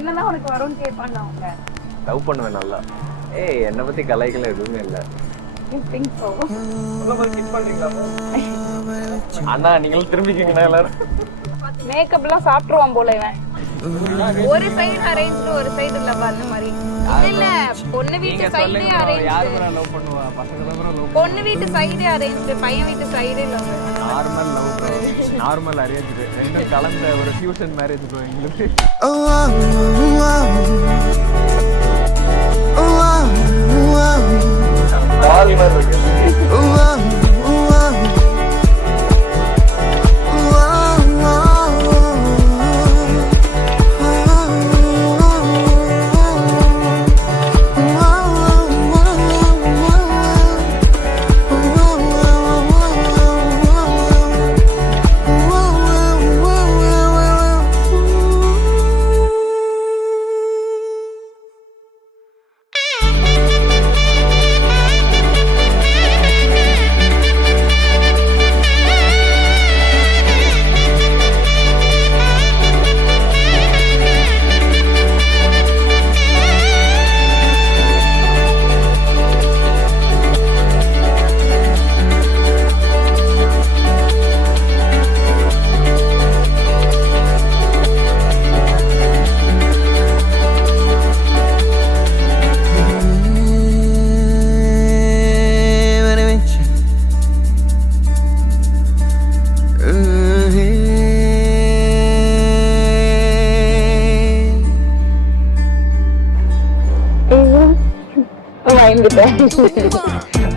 என்னதான் உனக்கு வரும்னு கேட்பாங்க அவங்க. லவ் பண்ணுவேன் நல்லா. ஏய் என்னை பத்தி கலாய்க்கல எதுவுமே இல்லை. அண்ணா நீங்களும் திரும்பிக்கீங்கண்ணா எல்லாரும். மேக்கப் எல்லாம் சாப்பிட்டுருவான் போல இவன். ஒரு சைடு அரேஞ்ச் ஒரு சைடு இல்ல அந்த மாதிரி. இல்ல பொண்ணு வீட்டு சைடு அரேஞ்ச். யாரு நான் லவ் பண்ணுவா? பசங்க தான் லவ். பொண்ணு வீட்டு சைடு அரேஞ்ச், பையன் வீட்டு சைடு இல்ல. நார்மல் லவ், நார்மல் அரேஞ்ச், ரெண்டும் கலந்த ஒரு ஃபியூஷன் மேரேஜ் ப்ரோ எங்களுக்கு. பால் மாதிரி இருக்கு.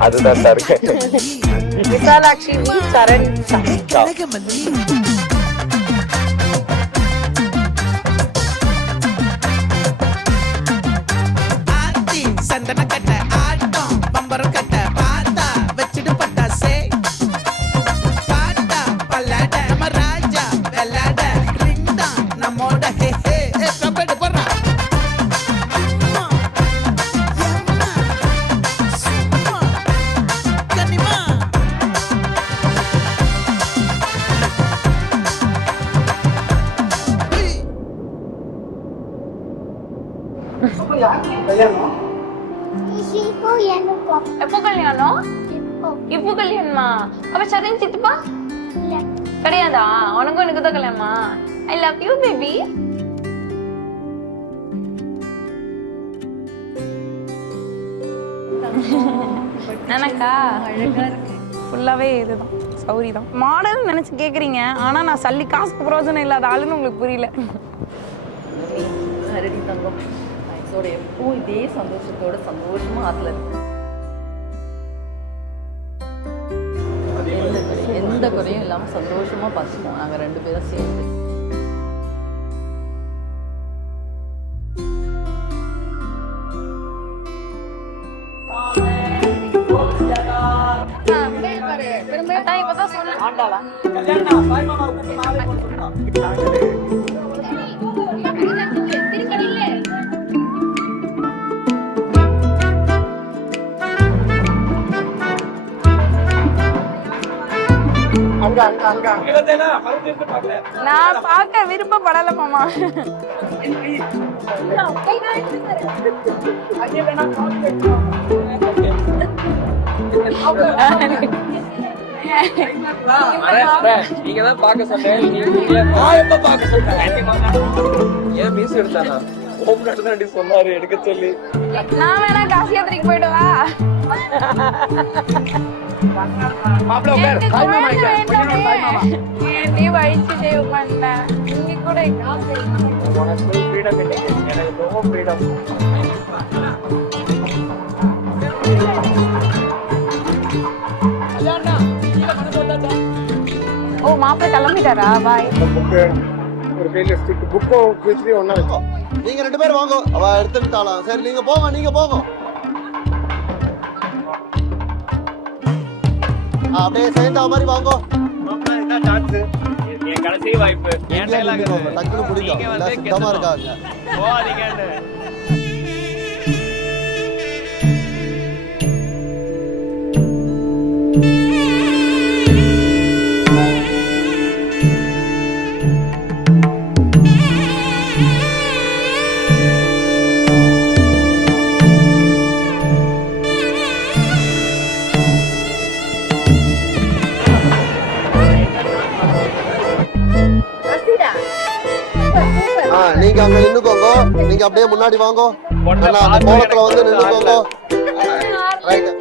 அதுதான் இருக்கு. விசாலாட்சி சரண் சந்தன கட்ட ஆட்டம் பம்பரம் கட்ட பாத்தா வச்சிட்டு பட்டாசே பாட்டா பல்லாட நம்ம ராஜா வெள்ளாட ரிங் தான் நம்மோட ஹே ஹே கபடி போறா எப்போ கல்யாணம்? இப்போ கல்யாணமா? அப்ப சரண் சித்துப்பா கிடையாதா? உனக்கும் எனக்கு தான் கல்யாணமா? I love you baby. எனக்கா அழகா இருக்கு. ஃபுல்லாவே இதுதான் சௌரி தான். மாடல் நினைச்சு கேக்குறீங்க, ஆனா நான் சல்லி காசுக்கு பிரோஜனம் இல்லாத ஆளுன்னு உங்களுக்கு புரியல. அரடி தங்கம் வயசோட எப்போ இதே சந்தோஷத்தோட சந்தோஷமா ஆத்துல இருக்கு. எந்த குறையும் இல்லாம சந்தோஷமா பார்த்துப்போம் நாங்க ரெண்டு பேரும் சேர்ந்து. இப்பதான் சொன்ன ஆண்டாளா நான் பார்க்க விருப்பப்படல மாமா. நீங்க தான் பார்க்க சொன்னேன். ஏன் மீஸ் எடுத்தானா? சொன்னாரு எடுக்க சொல்லி. நான் வேணா காசி யாத்திரைக்கு போயிடுவா. நீ வழிச்சுட்டே உட்காந்த இங்க கூட ஓ மாப்பிள்ளை கிளம்பிட்டாரா? பாய். நீங்க ரெண்டு பேரும் வாங்க, அவ எடுத்துட்டாலாம். சரி நீங்க போங்க, நீங்க போங்க. அப்படியே சேர்ந்த மாதிரி வாங்க. கடைசி வாய்ப்பு டக்குனு பிடிக்கும். சுத்தமா இருக்காங்க. நீங்க அங்க நின்னுக்கோங்க, நீங்க அப்படியே முன்னாடி வாங்க. அந்த கோலத்துல வந்து நின்னுக்கோங்க. ரைட்.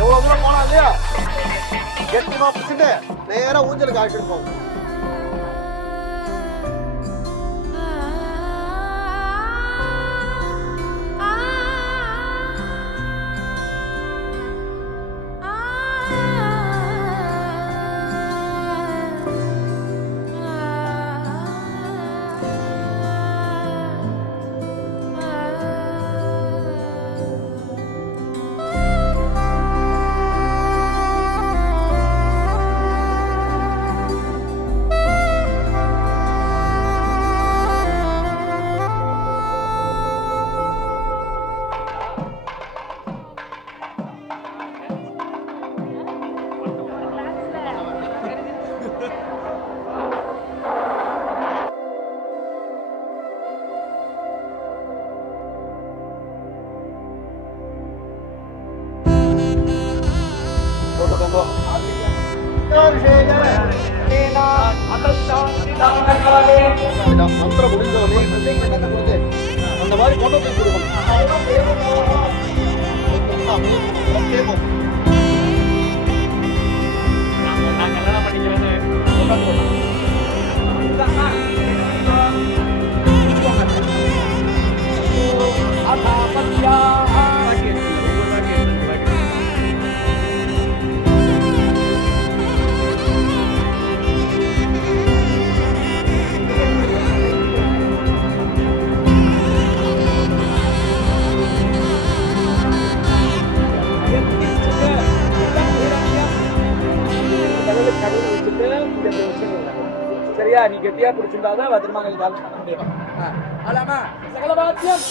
எவ்வளவு தூரம் போனா இல்லையா கெட்டிமா பிடிச்சிட்டு நேரா ஊஞ்சலுக்கு ஆக்கிட்டு போங்க. மந்திரம் முடிஞ்சவனே அந்த மாதிரி கொண்டு போய் கொடுக்கணும். சரியா, நீ கெட்டியா பிடிச்சிருந்தாதான் பத்திரமா கால் பண்ண முடியும். அலாமா சகல பாத்தியம்